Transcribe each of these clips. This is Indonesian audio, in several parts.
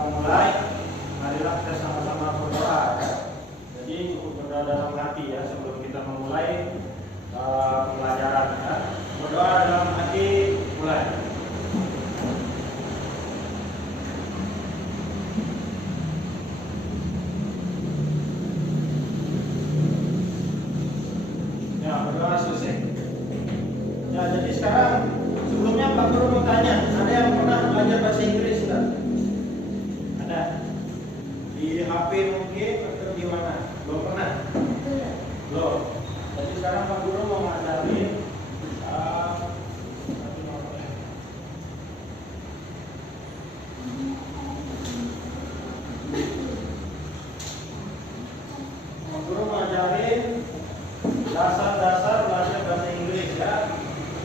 memulai, marilah kita sama-sama berdoa ya. Jadi cukup berdoa dalam hati ya sebelum kita memulai pelajaran ya. Berdoa dalam hati, mulai. Ya, berdoa selesai. Ya, jadi sekarang sebelumnya Pak Guru mau tanya, ada yang pernah belajar bahasa Inggris enggak? Ada? Di HP mungkin atau di mana? Belum pernah? Belum. Jadi sekarang Pak Guru mau ngajarin Pak Guru mau ngajarin dasar-dasar belajar bahasa Inggris ya.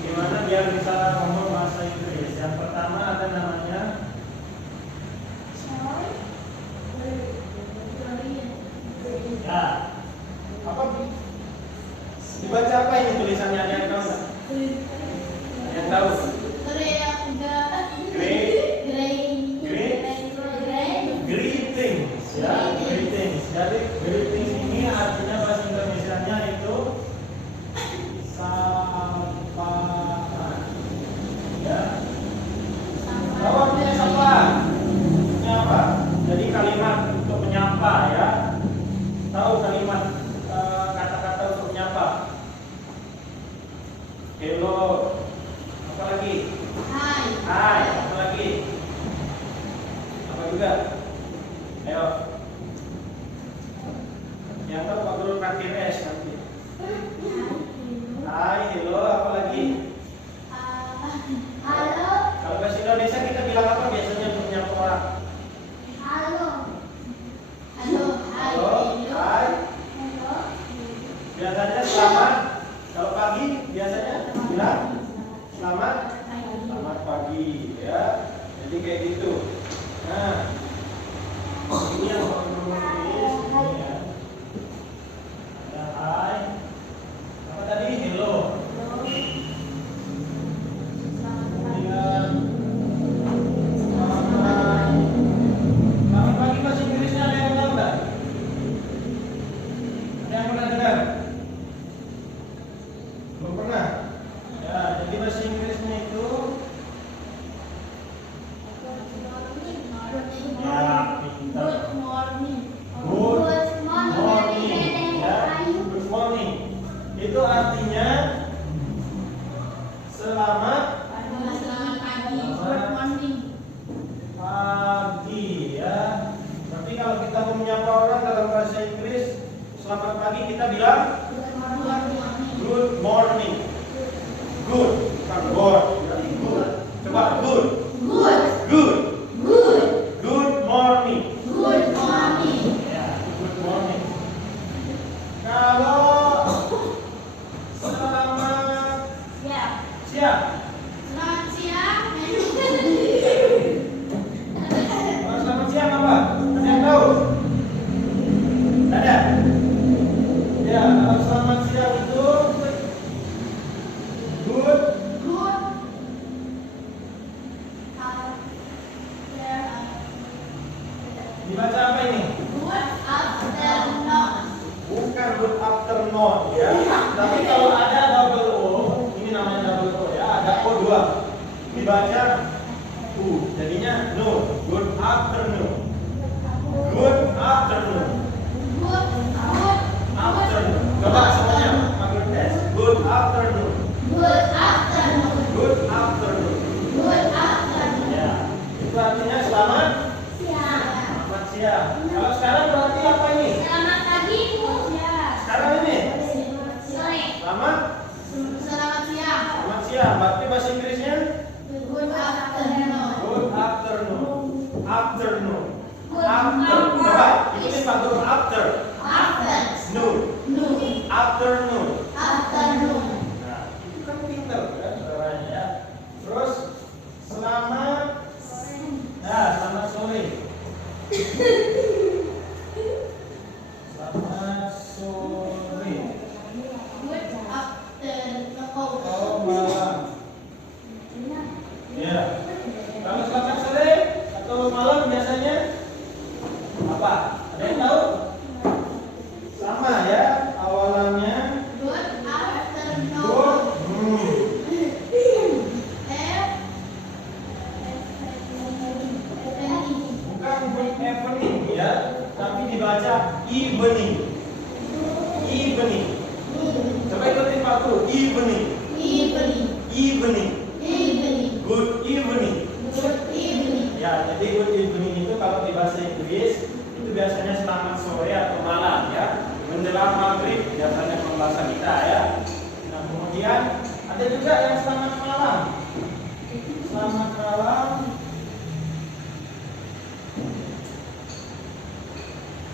Gimana biar bisa ngomong bahasa Inggris. Yang pertama ada namanya ya. Apa? Dibaca apa ini tulisannya, ada yang tahu nggak? Ada yang tahu? Greetings ya, greetings. Jadi greetings ini artinya bahasa Indonesianya itu sapaan ya. Tahu artinya sapa? Ini apa? Jadi kalimat untuk menyapa ya. Tahu kalimat kata-kata untuk menyapa? Hello. Apa lagi? Hai. Hai. Apa lagi? Apa juga? Ayo. Yang tahu Pak Guru terakhir S nanti. Hai, hello, apa lagi? Halo. Kalau bahasa Indonesia kita bilang apa biasanya untuk menyapa orang? Halo. Halo. Halo, hai. Halo. Biasanya selamat. Kalau pagi biasanya bilang selamat. Selamat pagi ya. Jadi kayak gitu. Nah, ini yang Pak Guru tulis ini ya. Ada hai. Apa tadi? Hello. Kemudian selamat pagi bahasa Inggrisnya ada yang tahu nggak? Ada yang pernah dengar? Belum pernah? Ya, jadi bahasa Inggrisnya itu ya pintar. Good morning. Good morning ya, good morning. Itu artinya selamat Selamat pagi. Good morning. pagi ya. Tapi kalau kita mau menyapa orang dalam bahasa Inggris selamat pagi kita bilang good morning. Good, bukan good. Berarti good. Coba good. Good. Good. Good. Good morning. Good morning. Ya, good morning. Kalau selamat Ya. siang. Selamat siang. Kalau selamat siang apa? Ada yang tahu? Ada? Ya, kalau selamat siang itu good. Good. Dibaca apa ini? Good afternoon. Bukan good afternoon ya. Tapi kalau ada double O, ini namanya double O ya, ada O dua. Dibaca U, jadinya no. Good afternoon. Good afternoon. Good. Afternoon. Coba semuanya panggil tes. Good afternoon. Good afternoon. Good afternoon. Good afternoon. Ya, itu artinya selamat Siang. selamat siang. Kalau sekarang berarti apa ini? Selamat pagi, Bu. Sekarang ini Sore. selamat Selamat siang. selamat siang. Berarti bahasa Inggrisnya Good afternoon. good afternoon. Afternoon. Good After. Coba ikutin Pak Guru after. afternoon. Noon. Afternoon. Afternoon. Nah, itu kan pinter kan suaranya ya. Terus selamat selamat sore. Selamat sore. Good afternoon. Oh, malam. Ya. Kalau selamat sore atau malam biasanya Coba, ada yang tahu? Sama ya, awalannya Good afternoon. good. Bukan good evening ya, tapi dibaca evening. Evening. Coba ikutin Pak Guru. Evening. Evening. Evening. Evening. Good evening. Good evening. Ya, jadi good evening itu kalau di bahasa Inggris itu biasanya selamat sore atau malam ya, menjelang maghrib biasanya pembahasan kita ya. Nah kemudian ada juga yang selamat malam. Selamat malam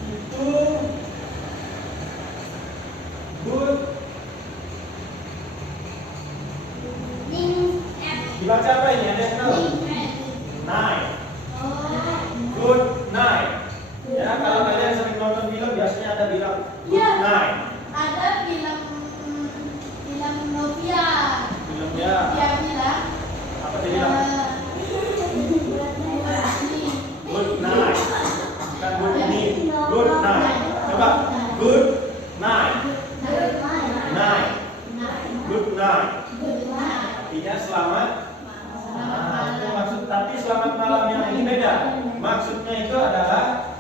itu good. Dibaca apa ini? Ada yang tahu? Night. Good night. Ya, kalau kalian sering nonton film biasanya ada bilang good Ya. night. Ada film Novia. Filmnya Dia bilang apa dia bilang? Good night. Bukan good night. Good night. Coba good night. Night. Good night. Artinya selamat. Nah, itu maksud, tapi selamat malam yang ini beda. Maksudnya itu adalah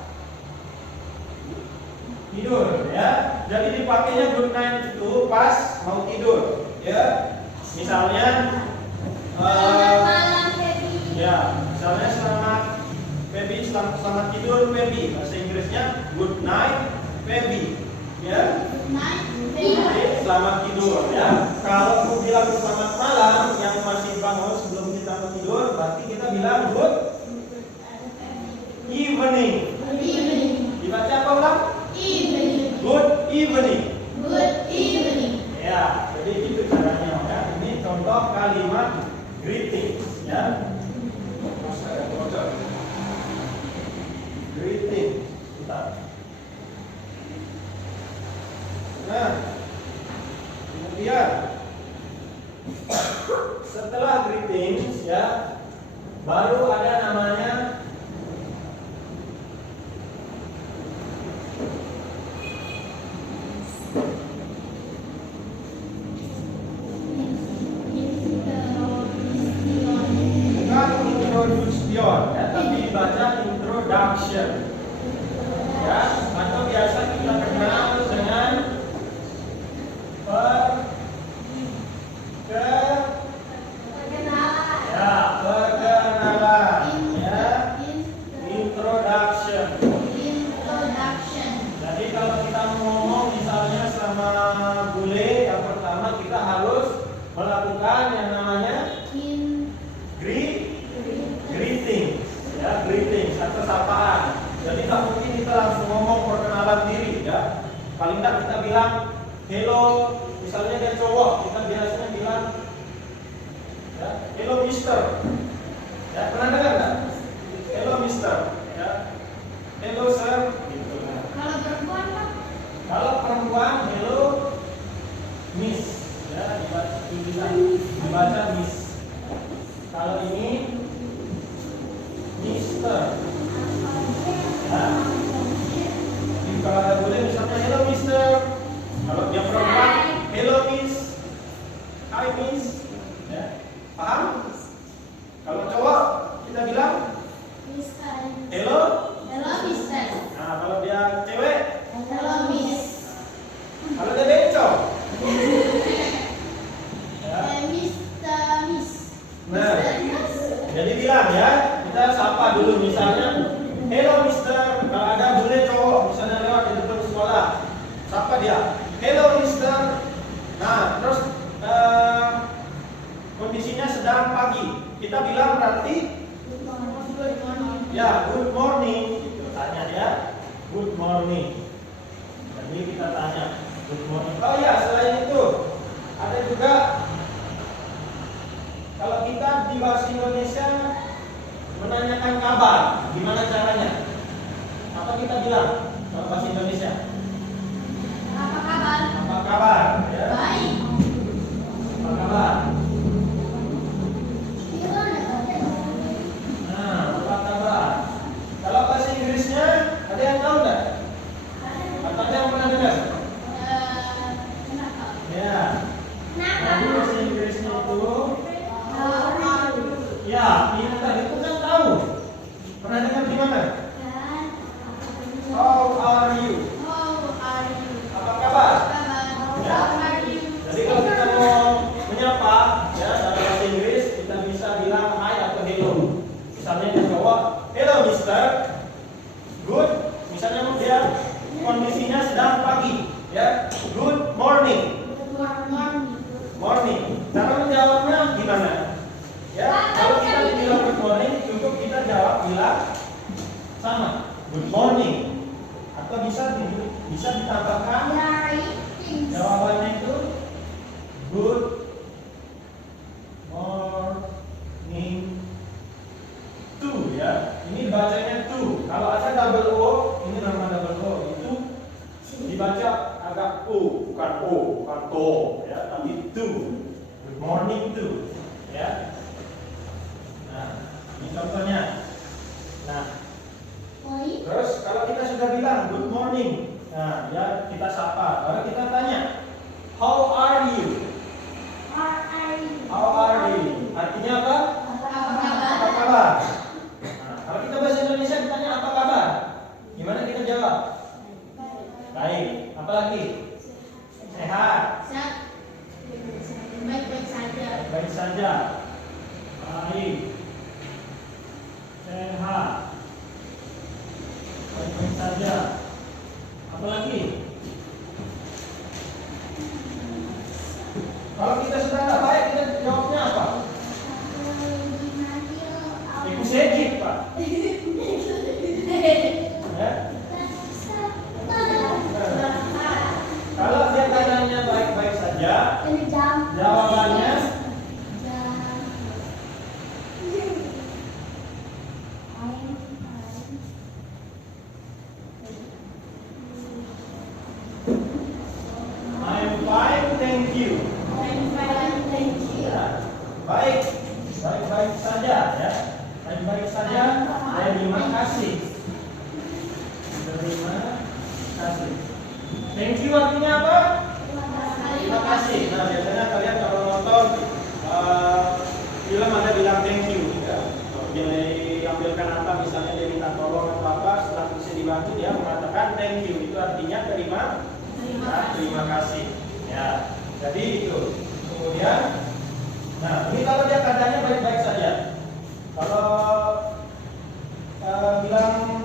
tidur ya. Jadi dipakainya good night itu pas mau tidur ya. Misalnya ya, misalnya selamat baby, selamat tidur baby. Bahasa Inggrisnya good night baby ya. Jadi selamat tidur ya. Kalau aku bilang selamat malam yang masih bangun sebelum kita mau tidur, berarti kita bilang good evening. Dibaca apa ulang? Good evening. Ya, jadi itu caranya ya. Ini contoh kalimat greeting ya. Greeting. Bentar. Nah, kemudian setelah greetings ya, baru ada namanya bukan introduction ya, tapi dibaca introduction ya, atau biasa kita kenal dengan perkenalan ya, introduction. Jadi kalau kita ngomong misalnya sama bule, yang pertama kita harus melakukan yang namanya greeting ya, greeting atau sapaan. Jadi tak mungkin kita langsung ngomong perkenalan diri ya. Paling tidak kita bilang hello, misalnya dia cowok, kita biasanya bilang ya, hello mister. Ya, pernah dengar nggak? Hello mister ya. Hello sir gitu. Kalau perempuan hello miss ya, dibaca miss. Kalau ini mister ya. Jadi kalau ada boleh misalnya hello mister. Kalau dia perempuan hello miss, hi miss ya. Paham? Kalau cowok kita bilang hello. Nah kalau dia cewek, kalau dia bencong ya. Nah, jadi bilang ya, kita sapa dulu misalnya hello mister. Kalau ada bule cowok misalnya lewat di depan sekolah, sapa dia hello mister. Nah terus kondisinya sedang pagi, kita bilang berarti ya good morning gitu. Tanya dia good morning. Jadi kita tanya good morning. Oh ya, selain itu ada juga kalau kita di bahasa Indonesia menanyakan kabar, gimana caranya? Apa kita bilang kalau bahasa Indonesia? Apa kabar? Ya. Apa kabar? Nah, apa kabar? Kalau bahasa Inggrisnya ada yang tahu? good, misalnya dia kondisinya sedang pagi, ya. Good morning. Morning. Cara menjawabnya gimana? Ya, kalau kita bilang good morning, cukup kita jawab bilang sama, good morning. Atau bisa ditambahkan jawabannya itu good morning to, ya. Ini bacanya to. Kalau ada double o, ini nama double o itu dibaca agak o, bukan to, ya, tapi to. Good morning to, ya. Nah, ini contohnya. Nah, terus kalau kita sudah bilang good morning, nah ya kita sapa, baru kita tanya, how are you? How are you? Artinya apa? Apa kabar? Nah, kalau kita bahasa Indonesia ditanya apa kabar, gimana kita jawab? Baik. Apalagi? Sehat. Baik-baik saja. Baik saja. Baik. Sehat. Baik-baik saja. Apalagi? Kalau kita sudah tidak baik, kita jawabnya apa? Ibu sejik, Pak. Ya? Kalau dia tanyanya baik-baik saja, jawabannya I'm fine, thank you. Ya. Baik, baik-baik saja, ya. Baik-baik saja. Terima kasih. Terima kasih. Thank you artinya apa? Terima kasih. Nah, biasanya kalian kalau nonton film ada bilang thank you, ya. Kalau dia diambilkan apa, misalnya dia minta tolong atau apa, setelah bisa dibantu dia mengatakan thank you. Itu artinya terima kasih. Ya. Jadi itu. Kemudian, nah ini kalau dia keadaannya baik-baik saja. Kalau bilang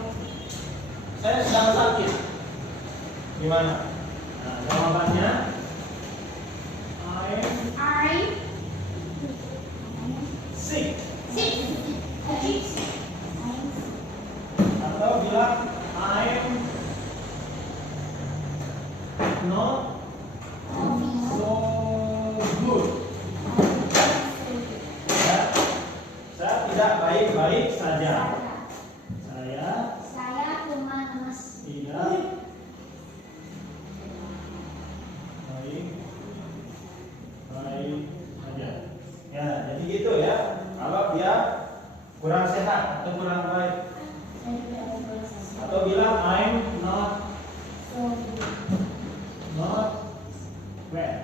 saya sedang sakit, gimana? Nah, jawabannya I'm sick. Atau bilang I'm not so good. Ya, saya tidak baik-baik saja. Saya cuma lemas. Tidak baik saja. Ya, jadi gitu ya. Kalau dia kurang sehat atau kurang baik, atau bilang I'm not well.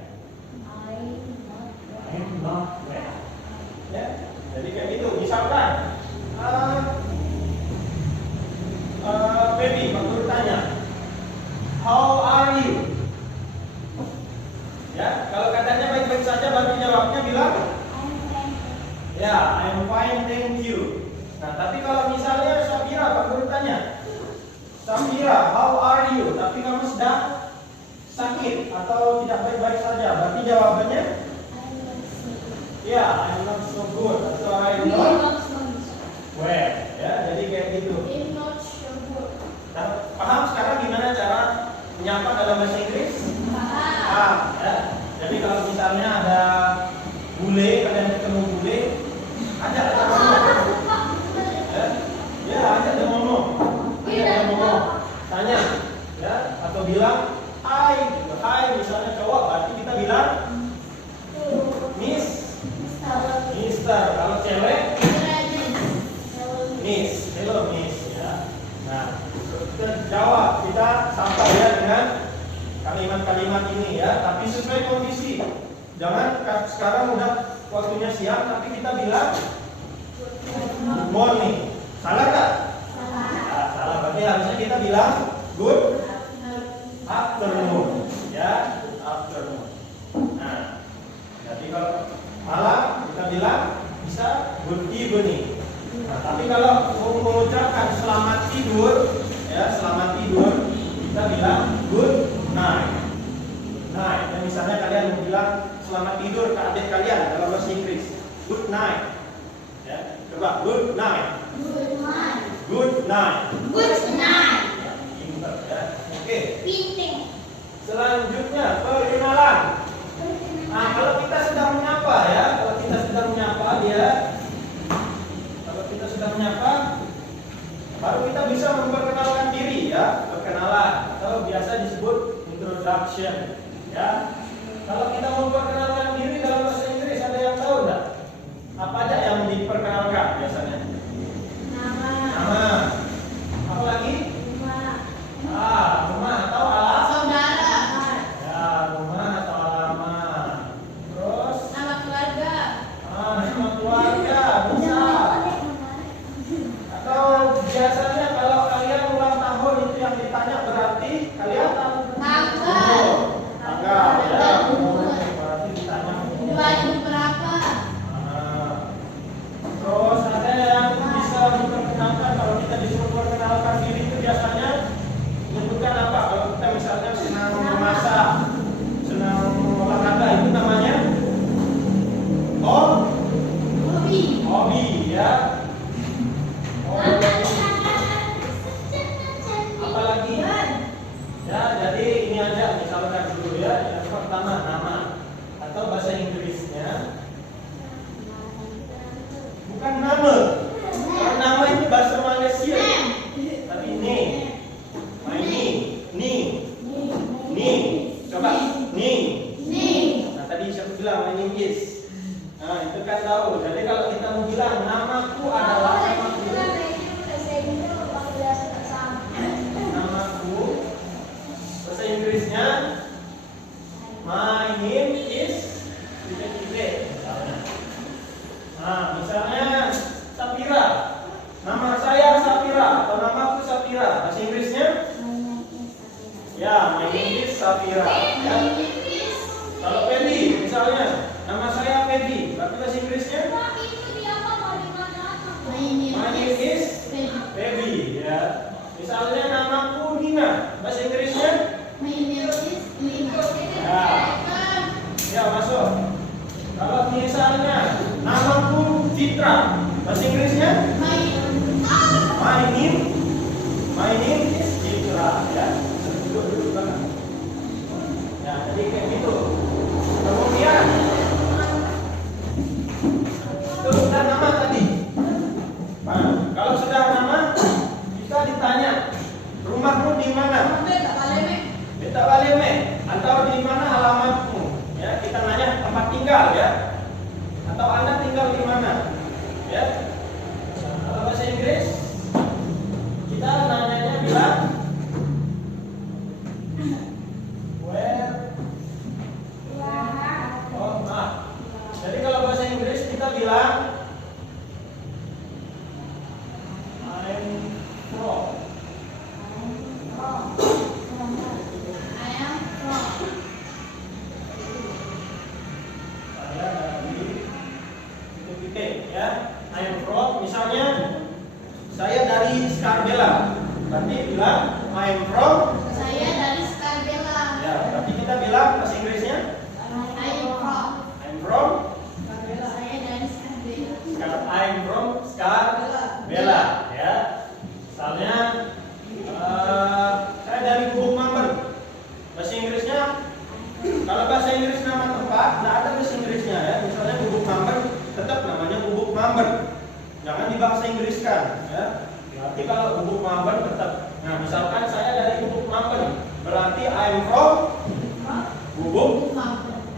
I'm not well. Ya, jadi kayak gitu. Misalkan baby, Pak Guru tanya, how are you? Ya, kalau katanya baik-baik saja, baru jawabnya bilang, ya, I'm fine, thank you. Nah, tapi kalau misalnya Safira, Pak Guru tanya, Safira, how are you? Tapi kamu sedang sakit atau tidak baik-baik saja, berarti jawabannya, ya, I'm not so good atau I'm not well. Ya, jadi kayak gitu. Nah, paham sekarang gimana cara menyapa dalam bahasa Inggris? Paham, ya. Jadi kalau misalnya ada bule, kalian ketemu bule, ada ngomong, ya ada ngomong, tanya, ya, atau bilang hai, gitu. Hai, misalnya cowok, berarti kita bilang Mister. Kalau cewek, Miss. Hello, Miss. Ya. Nah, kita jawab, kita sapa dia dengan kalimat-kalimat ini, ya. Tapi sesuai kondisi. Jangan sekarang udah waktunya siang, tapi kita bilang good morning. Salah nggak? Nah, salah. Berarti harusnya kita bilang good afternoon. Ya, afternoon. Nah, jadi kalau malam kita bilang bisa good evening. Nah, tapi kalau mau mengucapkan selamat tidur, ya, selamat tidur, kita bilang good night. Night. Dan misalnya kalian mau bilang selamat tidur ke adik kalian dalam bahasa Inggris, good night. Ya, coba good night. Good night. Good night. Good night. Ya, pintar ya. Oke. Pinting. Selanjutnya perkenalan. Nah, kalau kita sudah menyapa ya, kalau kita sudah menyapa baru kita bisa memperkenalkan diri ya, perkenalan atau biasa disebut introduction ya. Kalau kita memperkenalkan diri dalam bahasa Inggris, ada yang tahu enggak? Apa aja yang diperkenalkan biasanya? Nama. Apa lagi? Rumah atau alamat. Saudara. Ya, rumah atau alamat. Terus Nama keluarga. nama keluarga bisa. Atau biasanya kalau kalian ulang tahun itu yang ditanya berarti kalian Tanggal. tanggal ya. Berarti ditanya umur. 2000 berapa? Terus ada yang bisa memperkenalkan, kalau kita disuruh memperkenalkan diri itu biasanya menyebutkan apa? Kalau kita misalnya senang memasak, senang olahraga, itu namanya hobi ya. Apalagi ya, jadi ini aja misalkan dulu ya. Yang pertama nama atau bahasa Inggrisnya bukan nama. Kalau nama itu bahasa Malaysia, tapi name. My name. Coba name. Nah tadi siapa bilang my name is. Nah itu kan tahu. Jadi kalau kita mau bilang namaku adalah namaku, bahasa Inggrisnya my name is misalnya. Nah misalnya Sapira, nama saya Sapira atau namaku Sapira, bahasa Inggrisnya ya my name is Sapira ya. Kalau Feby misalnya nama saya Feby, berarti bahasa Inggrisnya my name is Feby ya. Misalnya namaku Nina, bahasa Inggrisnya ya masuk. Kalau misalnya namaku Citra, bahasa Inggrisnya my name is Citra ya. Duduk banget. Ya, jadi kayak gitu. Kemudian itu sudah nama tadi. Nah, kalau sudah nama, kita ditanya rumahmu di mana? Beta Baleme. Atau di mana alamatmu? Ya, kita nanya tempat tinggal ya. Atau Anda tinggal di mana? Ya. Kalau bahasa Inggris kita nanyanya bilang where. Oh, maaf. Jadi kalau bahasa Inggris kita bilang I'm from. Saya dari titik ya. I am from, misalnya saya dari Scarbella. Berarti bilang I am from. Saya dari Scarbella. Ya, berarti kita bilang bahasa Inggrisnya I'm from. Saya dari Scarbella. I'm from Scarbella ya. Misalnya saya dari Gubuk Mamben. Bahasa Inggrisnya, kalau bahasa Inggris nama tempat tidak ada bahasa Inggrisnya ya. Misalnya Gubuk Mamben, tetap namanya Gubuk Mamben. Jangan dibahasa Inggriskan ya. Berarti kalau Gubuk Mamben tetap. Nah, misalkan saya dari Gubuk Mamben, berarti I'm from Gubuk.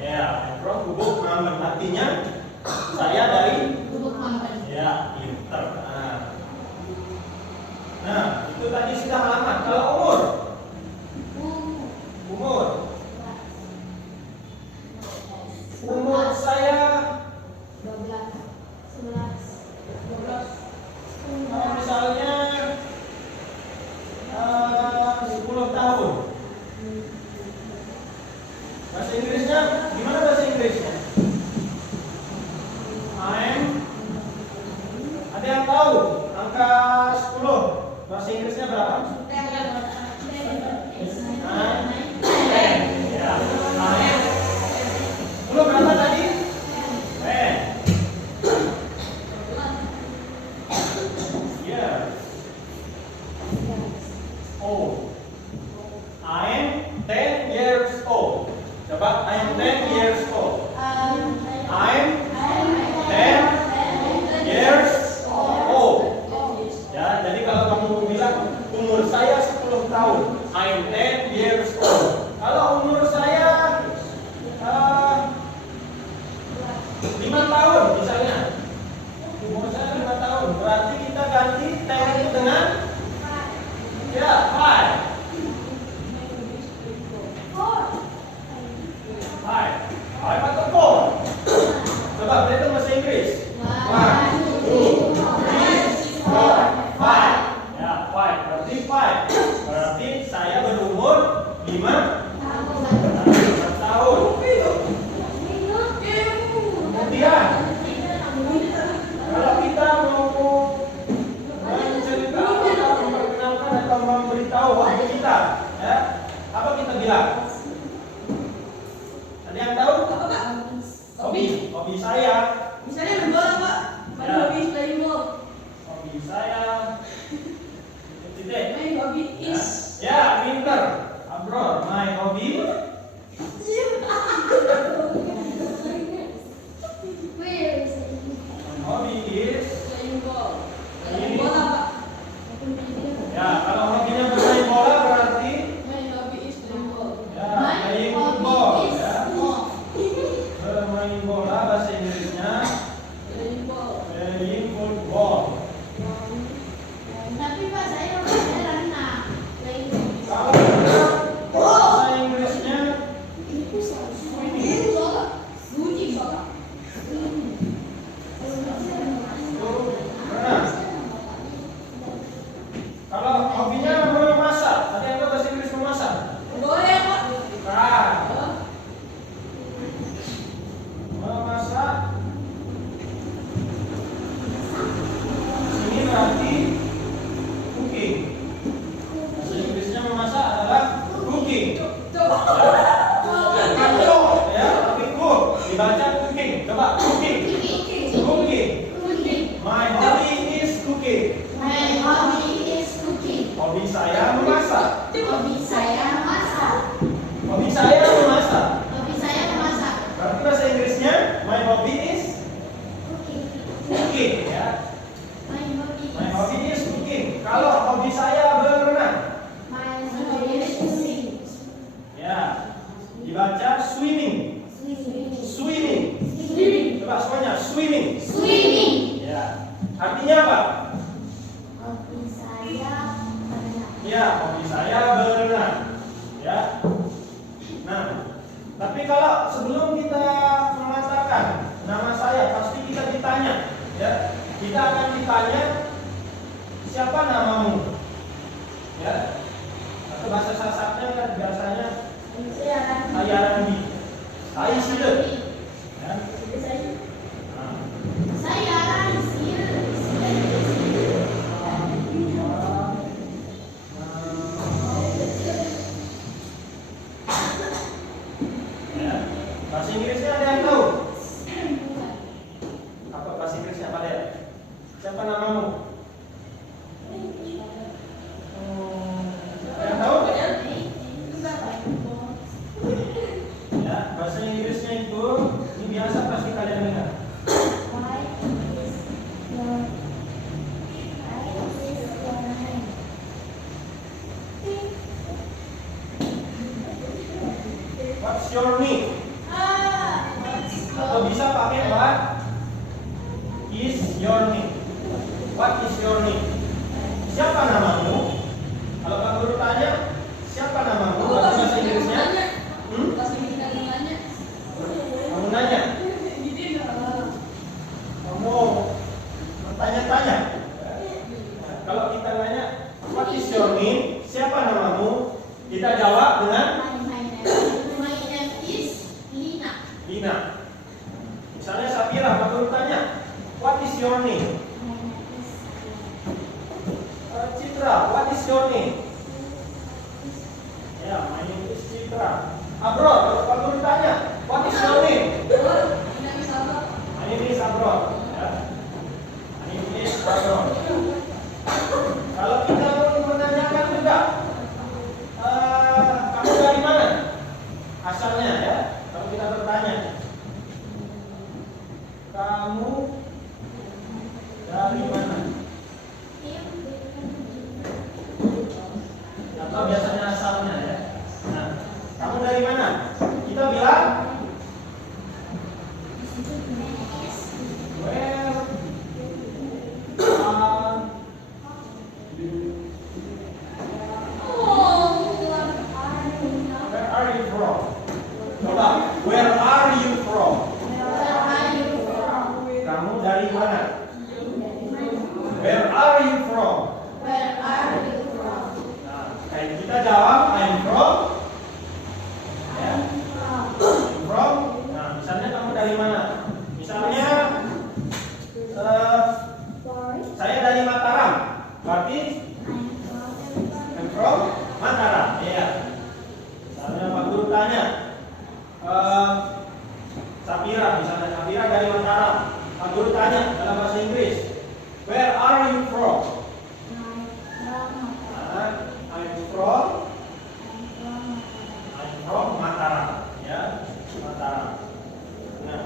Ya, I'm from Gubuk Mamben. Artinya saya dari ya, pinter. Nah, itu tadi sudah alamat. Kalau umur saya 12. misalnya 10 tahun. Bahasa Inggrisnya gimana bahasa Inggrisnya? Ada yang tahu angka 10 bahasa Inggrisnya berapa? old. I'm 10 years old. Coba, I'm 10 years old. I'm 10 years old. Ya, jadi kalau kamu mau bilang umur saya 10 tahun, I'm 10 years old. Kalau umur saya 5 tahun misalnya, umur saya 5 tahun, berarti kita ganti 10 itu dengan ya 5. 5 atau 4? Coba berhitung bahasa Inggris. 1, 2, 3, 4, 5. Ya, 5. Berarti 5. Berarti saya berumur 5 tahun. Kemudian, kalau kita mau menceritakan atau memperkenalkan atau memberitahu hobi kita, ya, apa kita bilang? Ada yang tahu? Hobi saya. Misalnya main bola, Pak. My hobby is playing ball. Hobi saya. Titik. My hobby is Ya, pinter. Abror, my hobby. Hobby is playing ball. Playing Bola, Pak. ya, kalau hobinya bermain bola berarti My hobby is playing ball. ya, playing football ya. Bermain bola bahasa Inggrisnya Playing ball. playing football. Tapi Pak, saya renang. Playing Kalau kita bahasa Inggrisnya swimming. Suci, Pak. renang. Kalau hobinya memasak, ada yang tahu bahasa Inggris memasak? Boleh, Pak. Nah, memasak ini berarti cooking. Bahasa Inggrisnya memasak adalah cooking. Bukan cook, ya, tapi cook. Dibaca cooking. Coba cooking. Cooking. My hobby is cooking. My hobby is cooking. Hobi saya memasak. Hobi saya masak. Hobi saya memasak. Hobi saya memasak. Berarti bahasa Inggrisnya my hobby is cooking, ya. My hobby is cooking. Kalau hobi saya berenang, My hobby is swimming. ya, dibaca swimming. Swimming. Coba semuanya swimming. Swimming. Ya. Artinya apa? Hobi saya berenang. Ya, hobi saya berenang. Ya. Nah, tapi kalau sebelum kita mengatakan nama saya, pasti kita ditanya, ya. Kita akan ditanya siapa namamu, ya. Atau bahasa Sasaknya kan biasanya saya Randi, saya Sile, ya. Nah. Saya Ransil. Ya. Bahasa Inggrisnya ada yang tahu? Apa bahasa Inggrisnya apa ya? Siapa namamu? Ada yang tahu? Ya, bahasa Inggrisnya itu ini biasa pasti kalian dengar. What's your name? Atau bisa pakai what is your name? What is your name? Siapa namamu? Kalau Pak Guru tanya, siapa namamu? Bahasa Inggrisnya? Kamu nanya? Kamu bertanya-tanya? Kalau kita nanya, what is your name? Siapa namamu? Kita jawab dengan My name is Lina. Lina. Misalnya Safira, Pak Guru tanya, what is your name? Citra, what is your name? Ya, my name is Citra. Abror, kalau Pak Guru tanya, what is your name? My name is Abror. Ya. My name is Abror. Kalau kita mau menanyakan juga, atau biasanya asalnya ya. Nah, kamu dari mana? Kita bilang where are you from? Coba, where are you from? Kamu dari mana? Where are you from? Nah, kayak kita jawab I'm from. Ya. From. Nah, misalnya kamu dari mana? Misalnya saya dari Mataram. Berarti I'm from Mataram. Iya. Misalnya Pak Guru tanya, Sapira, misalnya Sapira dari Mataram. Pak Guru tanya dalam bahasa Inggris, where are you from? I'm from Mataram, ya, Mataram. Nah,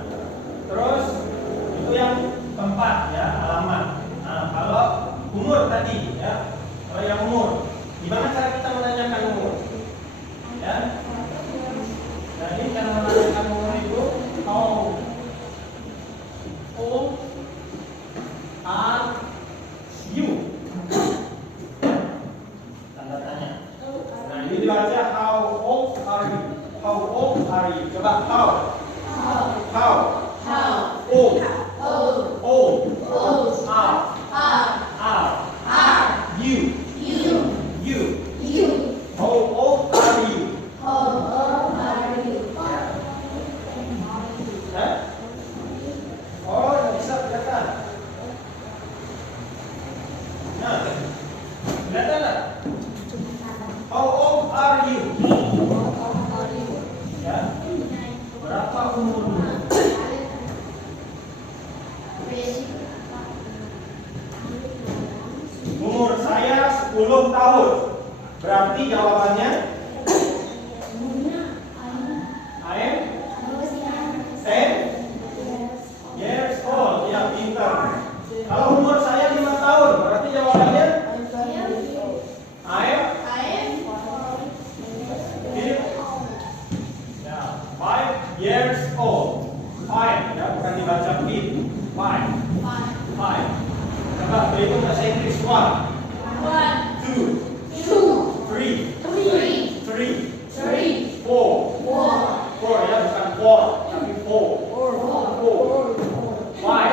terus itu yang tempat, ya, alamat. Nah, kalau umur tadi, ya, kalau yang umur, gimana cara kita menanyakan umur? Ya, jadi cara menanyakan umur itu how old are you? Tanda tanya. Nah, ini dibaca how old are you? How old are you? Coba how old are you? How old are you? Hah? Oh, nggak bisa kelihatan. Nah, kelihatan nggak? How old are you? Ya, berapa umurmu? Umur saya 10 tahun. Berarti jawabannya I am 10 years old. Ya, pintar. Kalau umur saya 5 tahun, berarti jawabannya I am 5 years old. 5, ya, bukan dibaca 5. Coba berhitung bahasa Inggris. 1, 2, 3, 4. 4, ya, bukan 4, tapi 4. 5.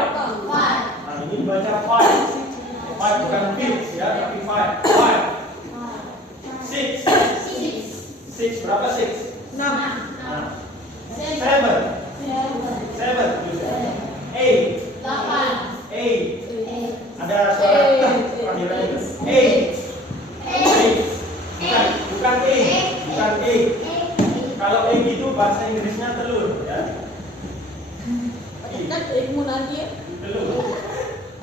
Nah, ini dibaca 5. 5 bukan 5, ya, tapi 5. 6. Berapa 6? 7. 8. Ada suara panggilan itu. 8. Bukan 8. Kalau 8 itu bahasa Inggrisnya telur, ya. Telur.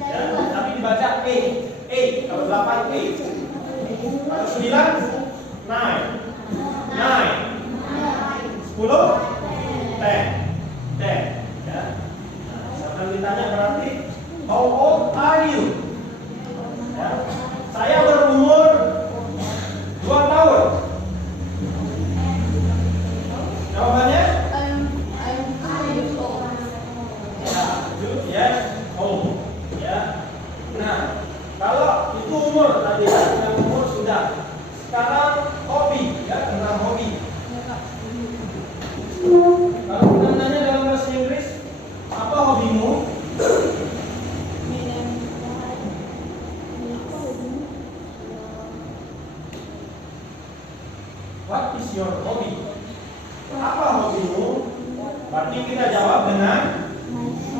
Ya, tapi dibaca 8. Kalau 8 8. Kalau 9 9. 10 10. Ya. Nah, ditanya berarti how old are you? Ya. Saya berumur 2 tahun. Jawabannya? Yes, old. Ya. Nah, kalau itu umur tadi, yang umur sudah. Sekarang hobi, ya, tentang hobi. Kalau kita nanya dalam bahasa Inggris, apa hobimu? What is your hobby? Apa hobimu? Berarti kita jawab dengan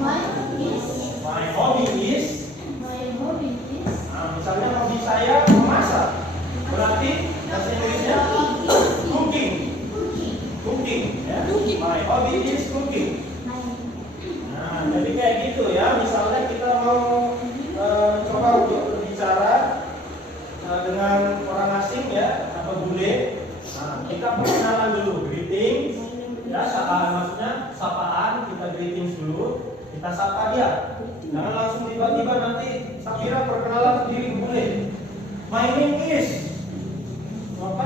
my hobby is. Nah, misalnya hobi saya memasak. Berarti bahasa Inggrisnya cooking, ya. My hobby is cooking. Nah, jadi kayak gitu, ya. Misalnya kita mau coba untuk berbicara dengan orang asing, ya, atau bule. Nah, kita perkenalan dulu, greeting, ya, maksudnya sapaan, kita greeting dulu, kita sapa dia. Jangan langsung tiba-tiba nanti Sapira perkenalan diri bule. My name is. Apa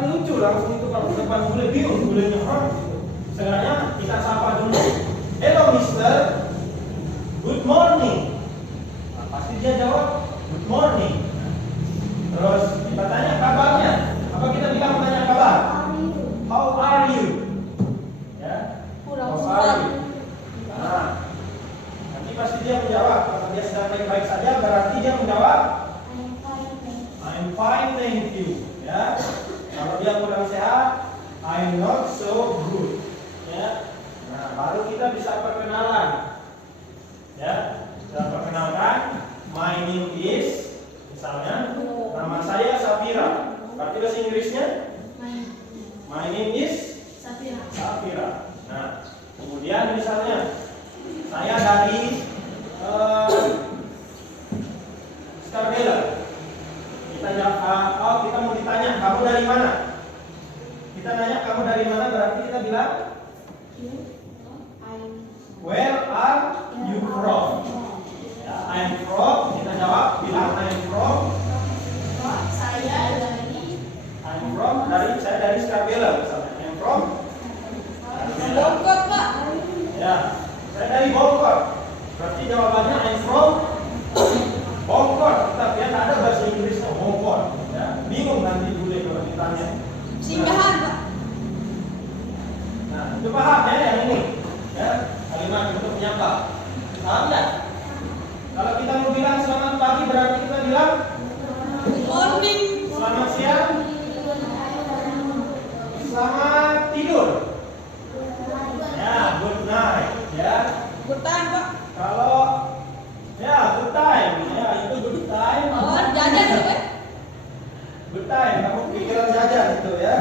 langsung itu kalau depan bule bingung, bulenya orang. Sebenarnya kita sapa dulu. Hello Mister, good morning. Nah, pasti dia jawab good morning. Terus kita tanya kabarnya. Apa kita bilang tanya kabar? How are you? Ya. How are you? Nah, nanti pasti dia menjawab. Kalau dia sedang baik-baik saja, berarti dia menjawab I'm fine, thank you. Ya. Kalau dia kurang sehat, I'm not so good. Ya. Nah, baru kita bisa perkenalan. Ya, kita perkenalkan. My name is, misalnya, nama saya Safira. Berarti bahasa Inggrisnya? My name is Safira. Nah, kemudian misalnya saya dari Skarbella. Kita mau ditanya, kamu dari mana? Kita nanya kamu dari mana, berarti kita bilang where are you from? Ya, I'm from, kita jawab bilang I'm from saya dari Skarbella misalnya. I'm from Bogor, Pak. ya, saya dari Bogor. Berarti jawabannya I'm from Bogor. Tapi ya, ada bahasa Inggrisnya Bogor. Ya, bingung nanti bule kalau ditanya. Singgahan, Pak. Nah, itu paham ya yang ini. Ya, kalimat untuk menyapa. Paham nggak? Kalau kita mau bilang selamat pagi berarti kita bilang Morning. selamat siang, selamat tidur. Ya, good night. Ya. Good time, Pak. Kalau ya good time, ya itu good time. Oh, jajan tuh, Pak. Good time, kamu pikiran jajan itu ya.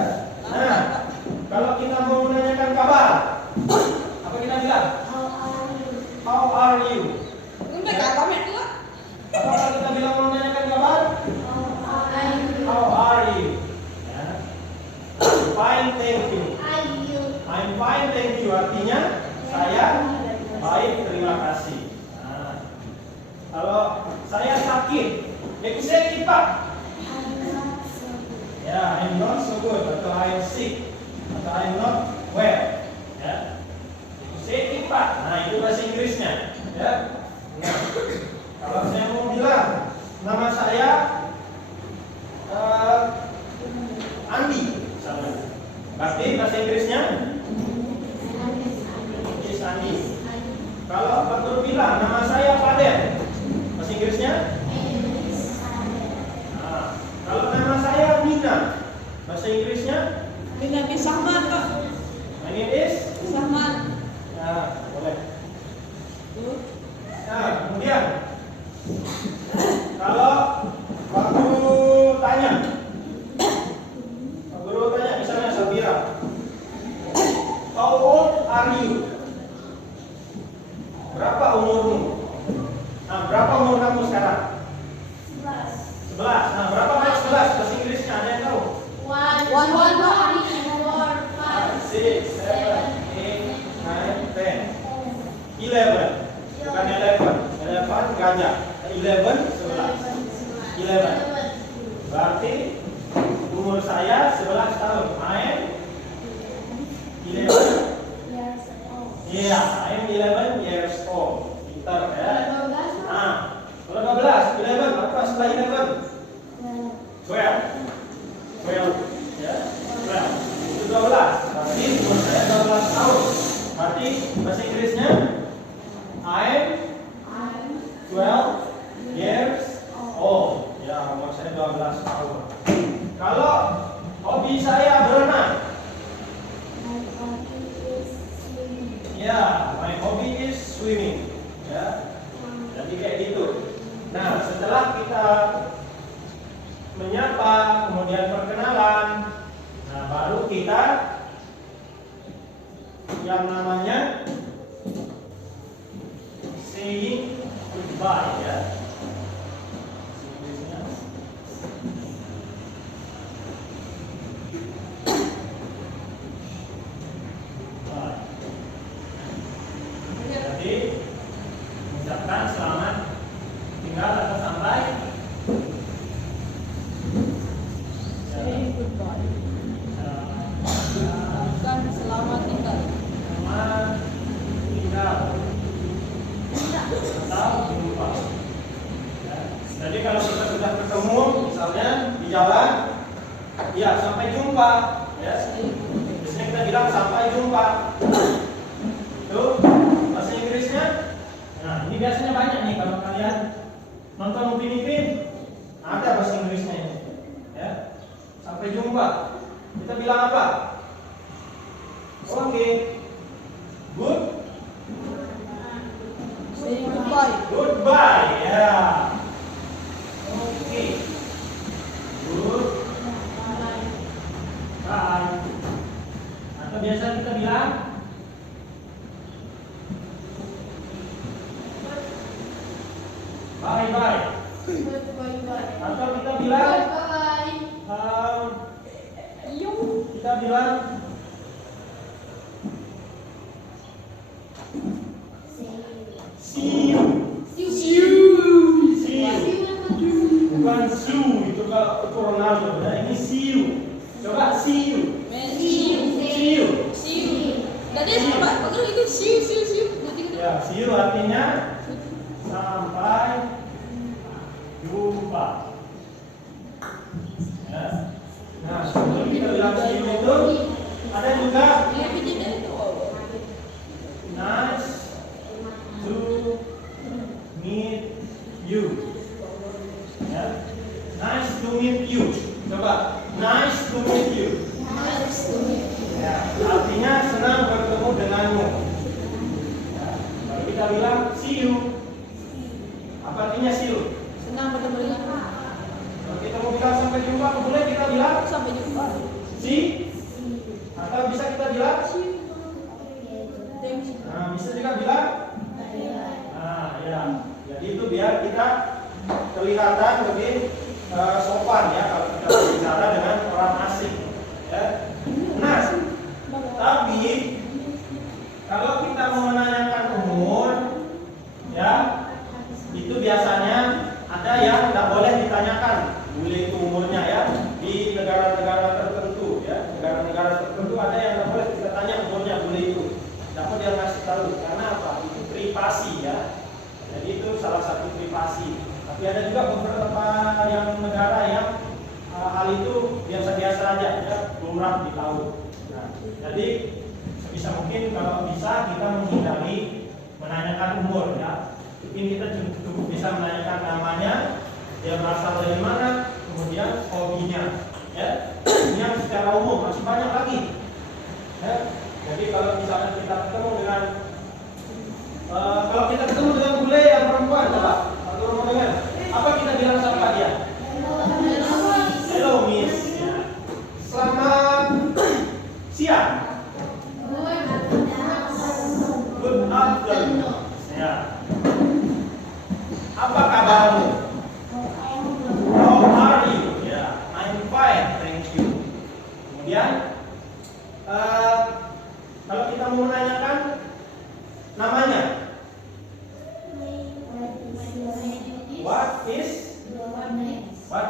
Nah, kalau kita mau menanyakan kabar, apa kita bilang? How are you? Ini kabar itu, Pak. Apa kalau kita bilang mau menanyakan kabar? How are you? Ya. Fine, thank you. I'm fine, thank you. Artinya saya baik, terima kasih. Nah, kalau saya sakit, sakit Pak. Ya, I'm not so good, atau I'm sick, atau I'm not well. Ya, sakit Pak. Nah, itu bahasa Inggrisnya. Ya. Nah, kalau saya mau bilang nama saya Andi, misalnya. Berarti bahasa Inggrisnya is Andi. Kalau Pak Guru bilang nama saya Paden, bahasa Inggrisnya? Nah, kalau nama saya Nina, bahasa Inggrisnya? Nina Sahman, Pak. My name is Sahman. Ya, boleh. Nah, kemudian kalau Pak Guru tanya, misalnya Safira, how old are you? Berapa umurmu? Nah, berapa umur kamu sekarang? 11. Nah, berapa kali 11? Bahasa Inggrisnya ada yang tahu? 6, 7, 8, 9, 10. 11. Bukan 11. 11 gajah. 11, 11. 11. Berarti umur saya 11 tahun. I'm 11. Iya, I'm 11 years old. Pintar ya. Nah, kalau 12, 11, apa setelah 11? 12. 12. Ya, 12. Itu 12. Berarti umur saya 12 tahun. Berarti bahasa Inggrisnya I'm 12 years old. Ya, umur saya 12 tahun. Kalau hobi saya berenang. Ya, my hobby is swimming. Ya, jadi kayak gitu. Nah, setelah kita menyapa, kemudian perkenalan, nah baru kita yang namanya saying goodbye ya. Jadi mengucapkan selamat tinggal atau sampai Ya, sampai jumpa. Ya. Biasanya kita bilang sampai jumpa. Tuh, bahasa Inggrisnya. Nah, ini biasanya banyak nih kalau kalian nonton Upin Ipin. Ada bahasa Inggrisnya ini. Ya. Sampai jumpa. Kita bilang apa? Oke. Good. Say goodbye. Goodbye. Ya. Oke. Good. Bye. Atau biasa kita bilang bye bye. Atau kita bilang kita bilang see you. Bukan see itu kalau itu Ronaldo. Nah, ini see you. Coba see you. See you. Tadi apa? Kalau itu siu. Ya, see you artinya sampai jumpa. Ya. Nah, sebelum kita bilang see you itu ada juga nice to meet you. Ya. Nice to meet you. Coba nice to meet you. Ya, artinya senang bertemu denganmu. Ya. Kalau kita bilang see you, apa artinya see you? Senang bertemu dengan Kalau kita mau bilang sampai jumpa, boleh kita bilang sampai jumpa. see, atau bisa kita bilang, Thank you. nah bisa juga bilang, nah ya, jadi itu biar kita kelihatan lebih sopan ya kalau kita berbicara dengan orang asing. Ya. Nah, tapi kalau kita mau menanyakan umur, ya itu biasanya ada yang tidak boleh ditanyakan bule itu umurnya ya di negara-negara tertentu ya, negara-negara tertentu ada yang tidak boleh kita tanya umurnya bule itu, dapat dia ngasih tahu karena apa? Itu privasi ya, jadi itu salah satu privasi. Tapi ada juga beberapa yang negara yang hal itu biasa-biasa aja ya, lumrah di laut. Nah, jadi sebisa mungkin kalau bisa kita menghindari menanyakan umur ya. Mungkin kita cukup bisa menanyakan namanya, dia berasal dari mana, kemudian hobinya, ya. Yang secara umum masih banyak lagi. Ya. Jadi kalau misalnya kita ketemu dengan bule yang perempuan, coba, kalau mau dengar, apa kita bilang sama dia? Hello Miss. Ya. Selamat siang. Good afternoon. Ya. Apa kabarmu? How are you? Ya, I'm fine, thank you. Kemudian, kalau kita mau menanyakan namanya, what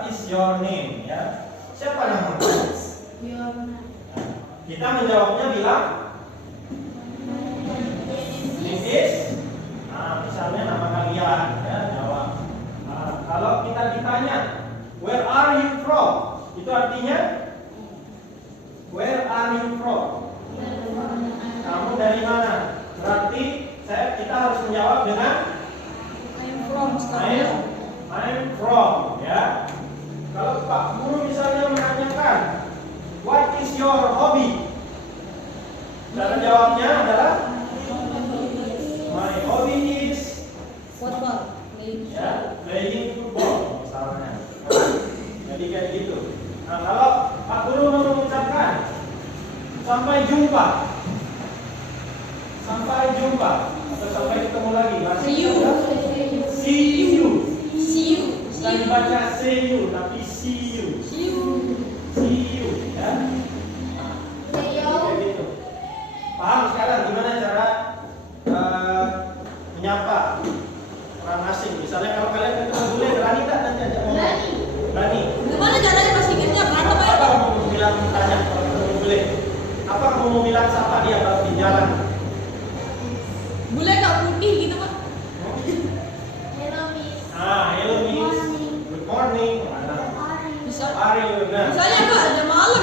is your name? Ya, siapa namamu? Kita menjawabnya bilang, name is. Nah, misalnya nama kalian, ya, jawab. Nah, kalau kita ditanya, where are you from? Itu artinya, where are you from? Kamu dari mana? Berarti kita harus menjawab dengan I'm from, ya. Kalau Pak Guru misalnya menanyakan, what is your hobby? Cara jawabnya adalah my hobby is Football. ya, playing football misalnya. Jadi kayak gitu. Nah, kalau Pak Guru mau mengucapkan sampai jumpa atau sampai ketemu lagi, see you. Bukan dibaca see you, tapi see you. Ya. Kayak gitu. Paham sekarang gimana cara menyapa orang asing? Misalnya kalau kalian ketemu bule, berani tak nanti ajak ngomong? Berani. Gimana caranya bahasa Inggrisnya? Berantem aja. Apa kamu mau bilang tanya kalau ketemu bule? Apa kamu mau bilang sapa dia kalau di jalan? Bule gak putih gitu Pak. Hello miss. Good morning. Bisa. How are you? Nah, Misalnya Pak ada malu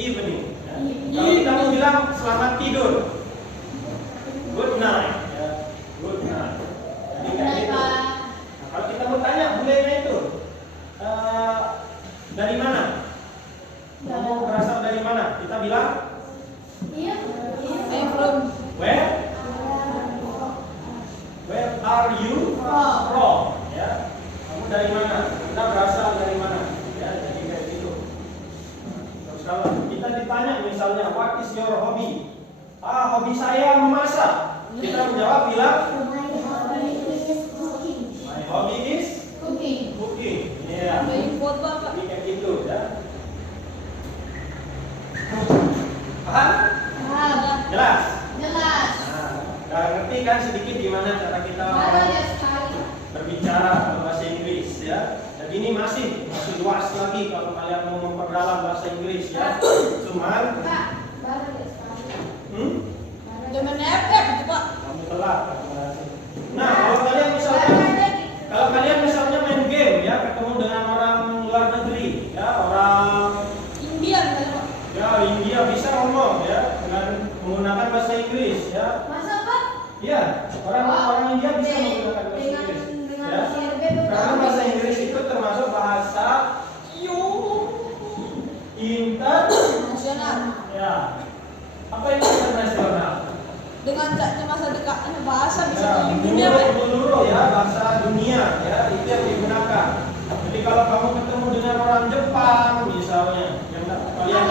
evening. Ya. Kalau kita mau bilang selamat tidur, good night. Ya. Good night. Jadi kayak gitu. Nah, kalau kita mau tanya bulenya itu dari mana? Kamu berasal dari mana? Kita bilang I'm from. where? Where are you from? Ya. Kamu dari mana? Kita berasal dari mana? Ya, jadi kayak gitu. Terus kalau kita ditanya misalnya, what is your hobby? Hobi saya memasak. Kita menjawab bilang, my hobby is Cooking. cooking. Iya. Main foto apa? Jadi kayak gitu ya. Paham? Jelas? Jelas. Nah, udah ngerti kan sedikit gimana cara kita Banyak sekali. berbicara bahasa Inggris ya. Dan ini masih luas lagi kalau kalian mau memperdalam bahasa Inggris ya. Cuman Pak, banyak sekali. Zaman FF itu Pak. kamu telat. Nah, kalau kalian misalnya main game ya, ketemu dengan orang luar negeri ya, orang Indian kan Pak. ya India bisa ngomong ya dengan menggunakan bahasa Inggris ya. Masa Pak? Iya, orang India bisa menggunakan bahasa Inggris. Ya. Karena bahasa Inggris itu termasuk bahasa Nasional. ya. Apa itu internasional? Dengan masa dekat bahasa bisa Ya, keliling dunia Pak. menurut ya bahasa dunia ya itu yang digunakan. Jadi kalau kamu ketemu dengan orang Jepang misalnya, yang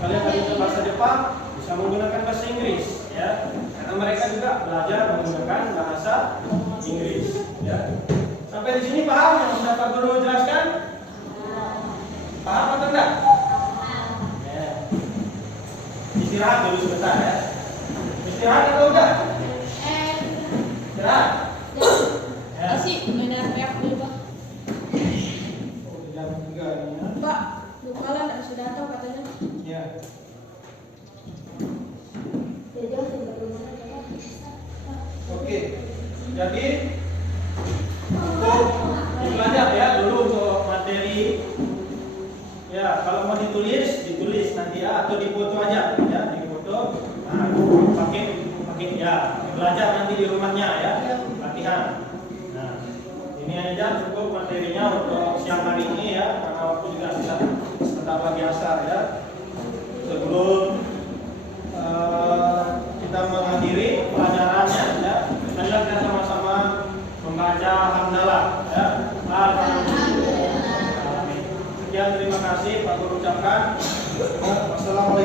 kalian bisa bahasa Jepang bisa menggunakan bahasa Inggris ya. Karena mereka juga belajar menggunakan bahasa Inggris ya. Sampai di sini paham yang sudah Pak Guru jelaskan? Paham atau enggak? Ya. Istirahat dulu sebentar ya. Istirahat atau enggak? Istirahat. Ya. Masih main FF dulu Pak. Jam 3 ini ya. Pak, Bukala nggak sudah tahu katanya. Ya. Oke. Jadi untuk belajar ya dulu untuk materi. Ya, kalau mau ditulis nanti ya atau difoto aja ya, difoto. Nah, pakai ya, belajar nanti di rumahnya ya, latihan. Nah, ini aja cukup materinya untuk siang hari ini ya, karena waktu juga sudah sebentar lagi asar ya. Sebelum kita mengakhiri pelajarannya ya, marilah kita sama-sama membaca hamdalah ya. Alhamdulillah. Sekian, terima kasih Pak Guru ucapkan. Wassalamualaikum.